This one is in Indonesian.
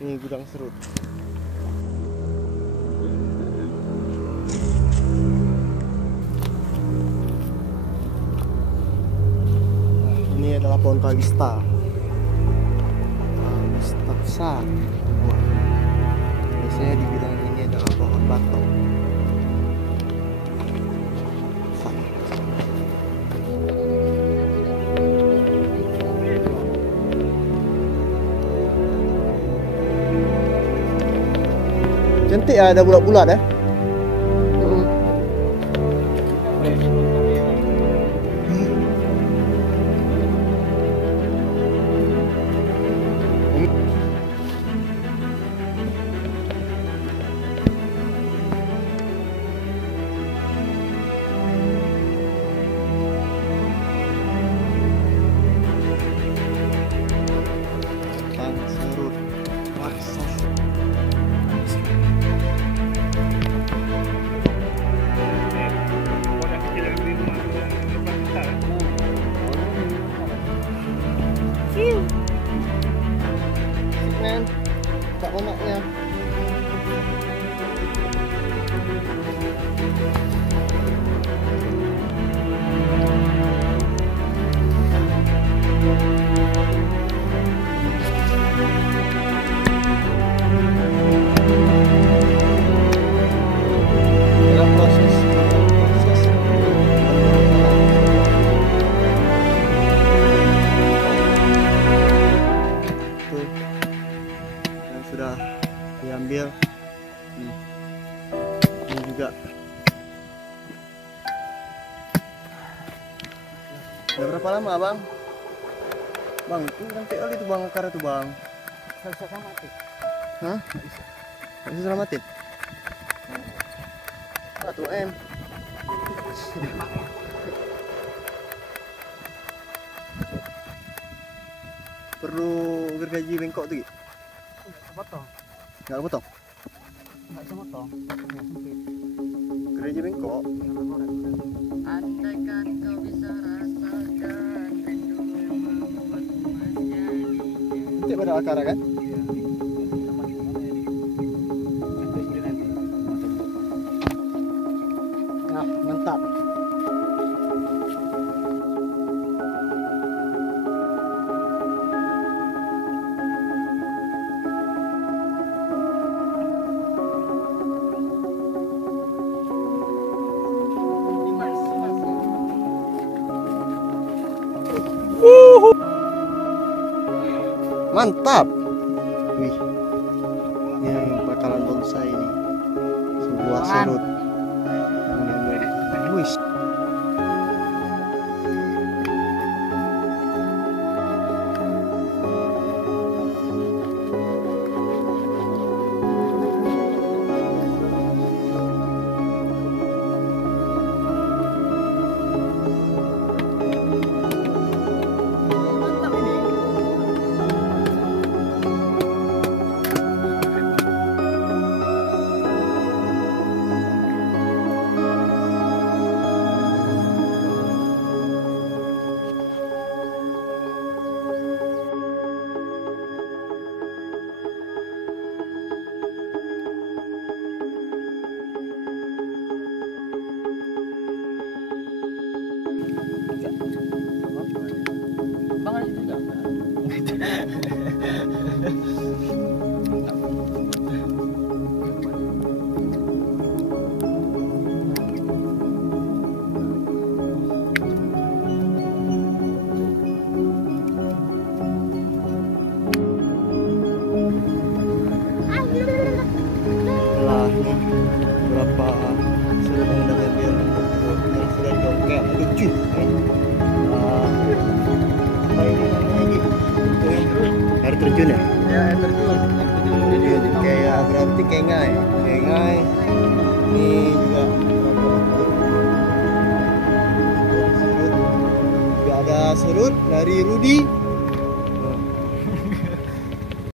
Ini gudang serut. Nah, ini adalah pohon kalista. Kalista besar. Wah. Biasanya di gudang ini adalah pohon batok. Cantik ya, ada bulat-bulat ya. Serut. Wah, men, tak onaknya. Sudah diambil. Ini juga. Udah berapa lama bang? Bang, itu sampai kali itu bang akar itu bang. Nggak bisa selamatin. Hah? Nggak bisa selamatin? 1 M. Perlu gergaji bengkok tuh gitu? Potong. Nggak potong? Nggak bisa potong. Potongnya sempit. Gergaji bengkok? Andaikan kau bisa rasakan rindu yang membuatmu menjadi. Cantik pada akar kan? Iya. Sama di mana ini? Nanti nanti. Nah, mantap. Mantap. Wih. Ini bakalan bonsai ini. Sebuah serut. Wih. Bang ada juga. Setelah nih berapa serut yang udah diambil, yang sudah didongkel, lucu. Apa ini namanya gitu? Air terjun ya? Ya, air terjun. Terjun kayak berarti kengai. Kengai. Ini juga serut. Juga ada serut dari Rudi.